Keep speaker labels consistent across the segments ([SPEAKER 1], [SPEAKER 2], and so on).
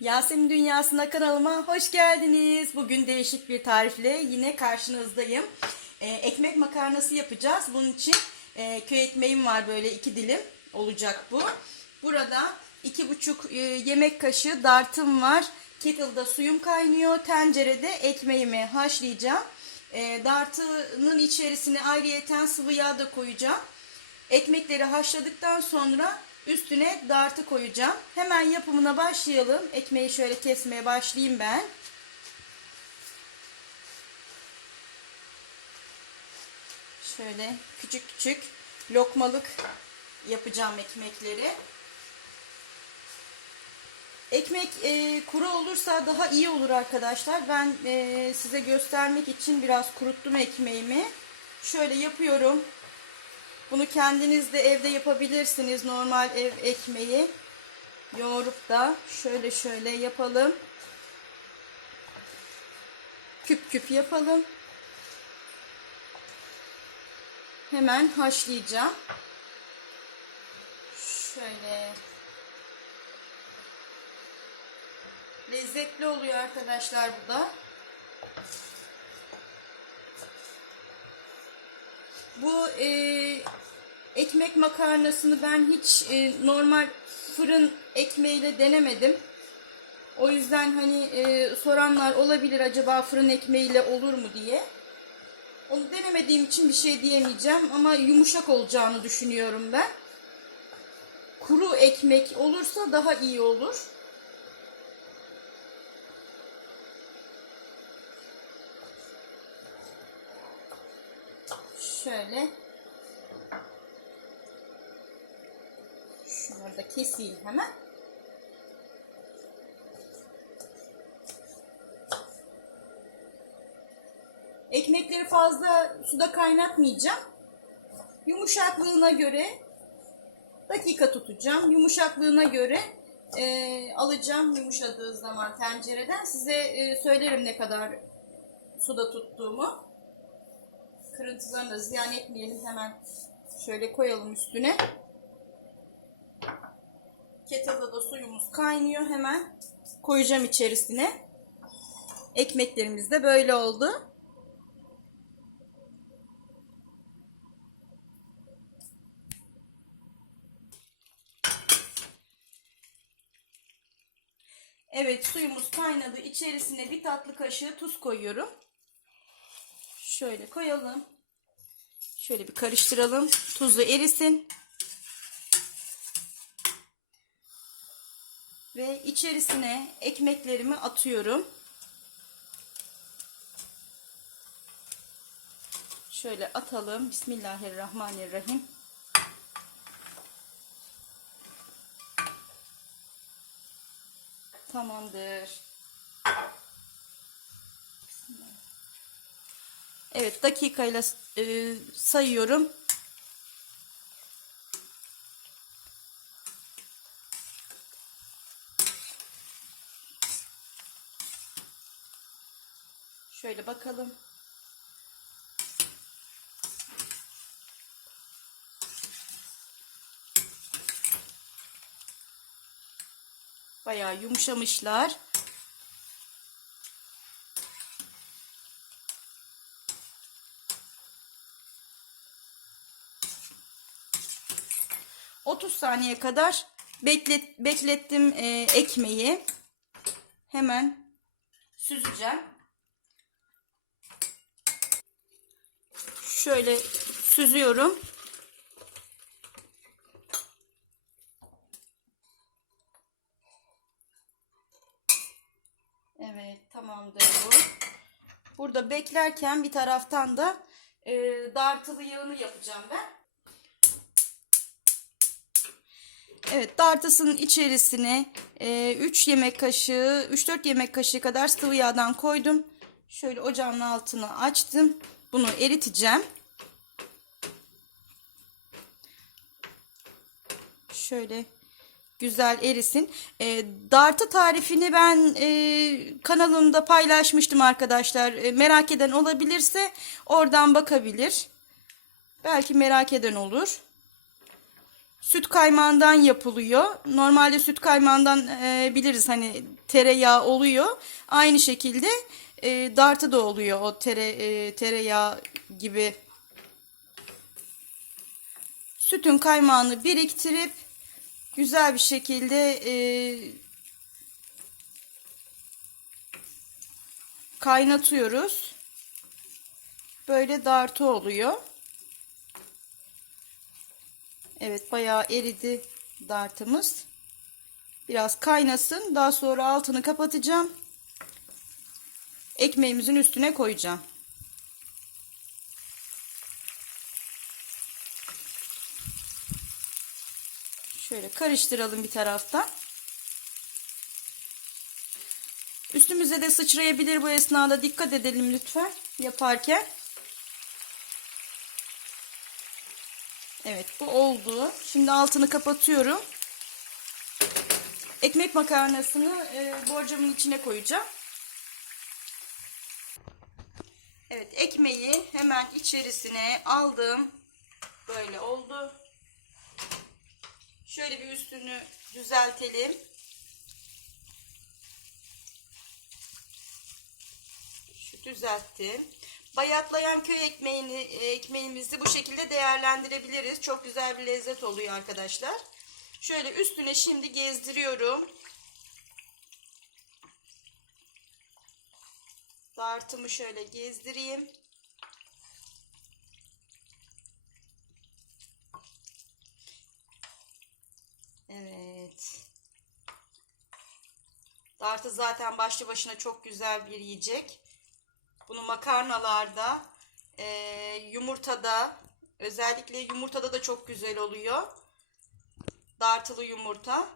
[SPEAKER 1] Yasemin Dünyası'na kanalıma hoş geldiniz. Bugün değişik bir tarifle yine karşınızdayım. Ee, ekmek makarnası yapacağız. Bunun için e, köy ekmeğim var böyle iki dilim olacak bu. Burada iki buçuk e, yemek kaşığı dartım var. Kettle'da suyum kaynıyor. Tencerede ekmeğimi haşlayacağım. E, dartının içerisine ayrıyeten sıvı yağ da koyacağım. Ekmekleri haşladıktan sonra üstüne dartı koyacağım. Hemen yapımına başlayalım. Ekmeği şöyle kesmeye başlayayım ben. Şöyle küçük küçük lokmalık yapacağım ekmekleri. Ekmek e, kuru olursa daha iyi olur arkadaşlar. Ben e, size göstermek için biraz kuruttum ekmeğimi. Şöyle yapıyorum. Bunu kendiniz de evde yapabilirsiniz. Normal ev ekmeği yoğurup da şöyle şöyle yapalım. Küp küp yapalım. Hemen haşlayacağım. Şöyle lezzetli oluyor arkadaşlar bu da. Bu e, ekmek makarnasını ben hiç e, normal fırın ekmeğiyle denemedim. O yüzden hani e, soranlar olabilir acaba fırın ekmeğiyle olur mu diye. Onu denemediğim için bir şey diyemeyeceğim ama yumuşak olacağını düşünüyorum ben. Kuru ekmek olursa daha iyi olur. Şöyle. Şunları da keseyim hemen. Ekmekleri fazla suda kaynatmayacağım. Yumuşaklığına göre dakika tutacağım. Yumuşaklığına göre e, alacağım yumuşadığı zaman tencereden. Size e, söylerim ne kadar suda tuttuğumu kırıntılarını da ziyan etmeyelim. Hemen şöyle koyalım üstüne. Kettle'da da suyumuz kaynıyor. Hemen koyacağım içerisine. Ekmeklerimiz de böyle oldu. Evet suyumuz kaynadı. İçerisine bir tatlı kaşığı tuz koyuyorum. Şöyle koyalım. Şöyle bir karıştıralım. Tuzu erisin. Ve içerisine ekmeklerimi atıyorum. Şöyle atalım. Bismillahirrahmanirrahim. Tamamdır. Evet dakikayla e, sayıyorum. Şöyle bakalım. Bayağı yumuşamışlar. ...30 saniye kadar beklet, beklettim e, ekmeği. Hemen süzeceğim. Şöyle süzüyorum. Evet tamamdır bu. Burada beklerken bir taraftan da e, dartılı yağını yapacağım ben. Evet dartısının içerisine e, 3 yemek kaşığı 3-4 yemek kaşığı kadar sıvı yağdan koydum. Şöyle ocağın altını açtım. Bunu eriteceğim. Şöyle güzel erisin. E, dartı tarifini ben e, kanalımda paylaşmıştım arkadaşlar. E, merak eden olabilirse oradan bakabilir. Belki merak eden olur. süt kaymağından yapılıyor. Normalde süt kaymağından e, biliriz hani tereyağı oluyor. Aynı şekilde e, dartı da oluyor o tere, e, tereyağı gibi. Sütün kaymağını biriktirip güzel bir şekilde e, kaynatıyoruz. Böyle dartı oluyor. Evet bayağı eridi dartımız. Biraz kaynasın. Daha sonra altını kapatacağım. Ekmeğimizin üstüne koyacağım. Şöyle karıştıralım bir taraftan. Üstümüze de sıçrayabilir bu esnada. Dikkat edelim lütfen yaparken. Evet bu oldu. Şimdi altını kapatıyorum. Ekmek makarnasını e, borcamın içine koyacağım. Evet ekmeği hemen içerisine aldım. Böyle oldu. Şöyle bir üstünü düzeltelim. Şu düzelttim. Bayatlayan köy ekmeğini ekmeğimizi bu şekilde değerlendirebiliriz. Çok güzel bir lezzet oluyor arkadaşlar. Şöyle üstüne şimdi gezdiriyorum. Dartımı şöyle gezdireyim. Evet. Dartı zaten başlı başına çok güzel bir yiyecek. Bunu makarnalarda, e, yumurtada, özellikle yumurtada da çok güzel oluyor. Dartılı yumurta.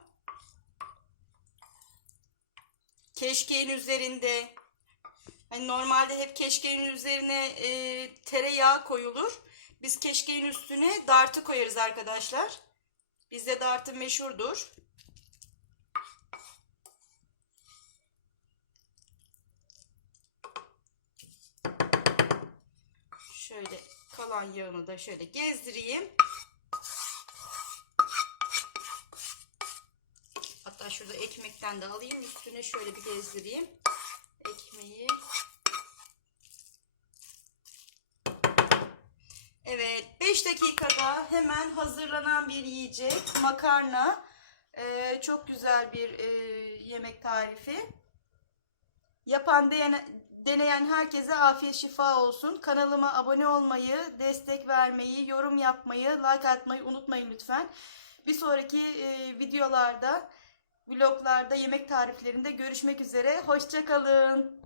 [SPEAKER 1] Keşkeğin üzerinde, hani normalde hep keşkeğin üzerine e, tereyağı koyulur. Biz keşkeğin üstüne dartı koyarız arkadaşlar. Bizde dartı meşhurdur. Şöyle kalan yağını da şöyle gezdireyim. Hatta şurada ekmekten de alayım. Üstüne şöyle bir gezdireyim. Ekmeği. Evet 5 dakikada hemen hazırlanan bir yiyecek. Makarna. Ee, çok güzel bir e, yemek tarifi. Yapan deneyen, herkese afiyet şifa olsun. Kanalıma abone olmayı, destek vermeyi, yorum yapmayı, like atmayı unutmayın lütfen. Bir sonraki e, videolarda, vloglarda, yemek tariflerinde görüşmek üzere. Hoşçakalın.